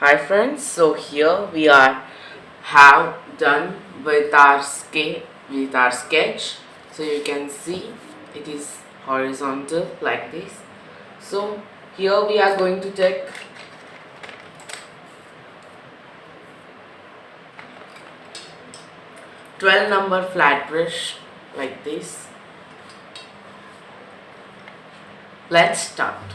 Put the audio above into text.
Hi friends, so here we are have done with our sketch. So you can see it is horizontal like this. So here we are going to take 12 number flat brush like this. Let's start.